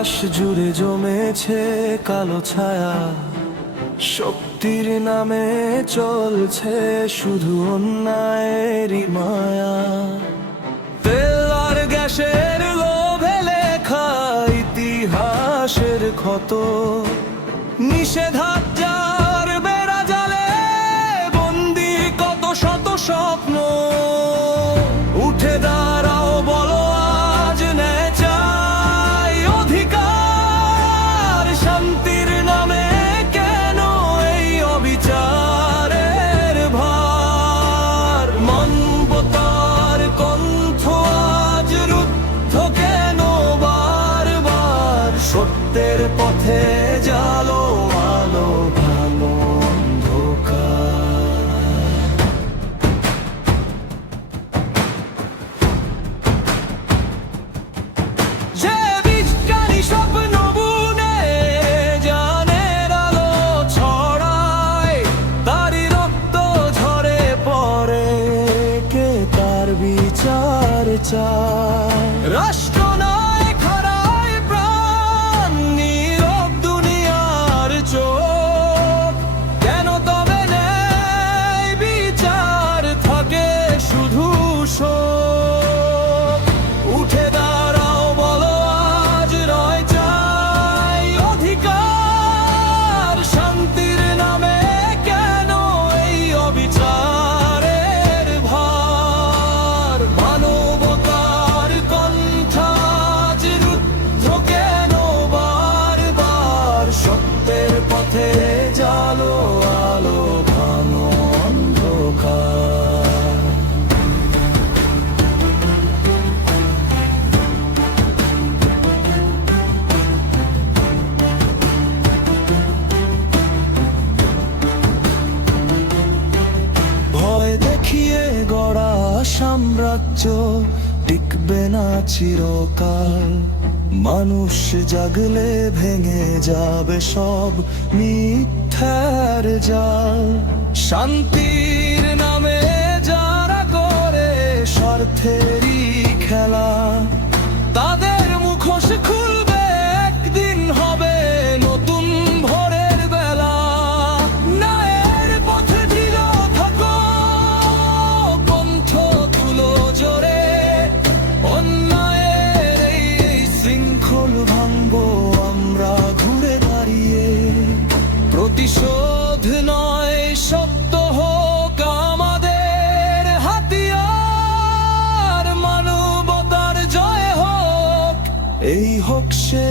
আকাশ জুড়ে জমেছে কালো ছায়া, শক্তির নামে চলছে শুধু অন্যায়েরই মায়া। তেল আর গ্যাসের লোভে লেখা ইতিহাসের ক্ষত, নিষেধাজ্ঞার বেড়া জালে বন্দি কত শত স্বপ্ন। উঠে দাঁড়াও, বলো আজ ন্যায় চাই অধিকার। শান্তির নামে কেন এই অবিচারের ভার? মানবতার কণ্ঠ আজ রুদ্ধ কেন বারবার? সত্যের পথে জালো আলো ভালো অন্ধকার। যে বিজ্ঞানী স্বপ্ন বুনে জানের আলো ছড়ায়, তারই রক্ত ঝরে পড়ে, কে তার বিচার চায়? রাষ্ট্র নয় খরায় প্রাণ, নীরব দুনিয়ার চোখ। কেন তবে ন্যায় বিচার থাকে শুধু শোক? উঠে দাঁড়াও, বলো আজ রয় চাই অধিকার। শান্তির নামে কেন এই অবিচারের ভার? মানবতার কণ্ঠ আজ রুদ্ধ কেন বারবার? সত্যের পথে জালো আলো ভালো অন্ধকার। ভয় দেখিয়ে গড়া সাম্রাজ্য টিকবে না চিরকাল। মানুষ জাগলে ভেঙে যাবে সব মিথ্যার জাল। শান্তির নামে যারা করে স্বার্থেরই খেলা, তাদের মুখোশ খুলবে একদিন, হবে নতুন ভোরের বেলা। ন্যায়ের পথে দৃঢ় থাকো, কণ্ঠ তুলো জোরে। অন্যায়ের এই শৃঙ্খল ভাঙবো আমরা ঘুরে দাঁড়িয়ে। প্রতিশোধ নয়, সত্য হোক আমাদের হাতিয়ার। মানবতার জয় হোক, এই হোক সে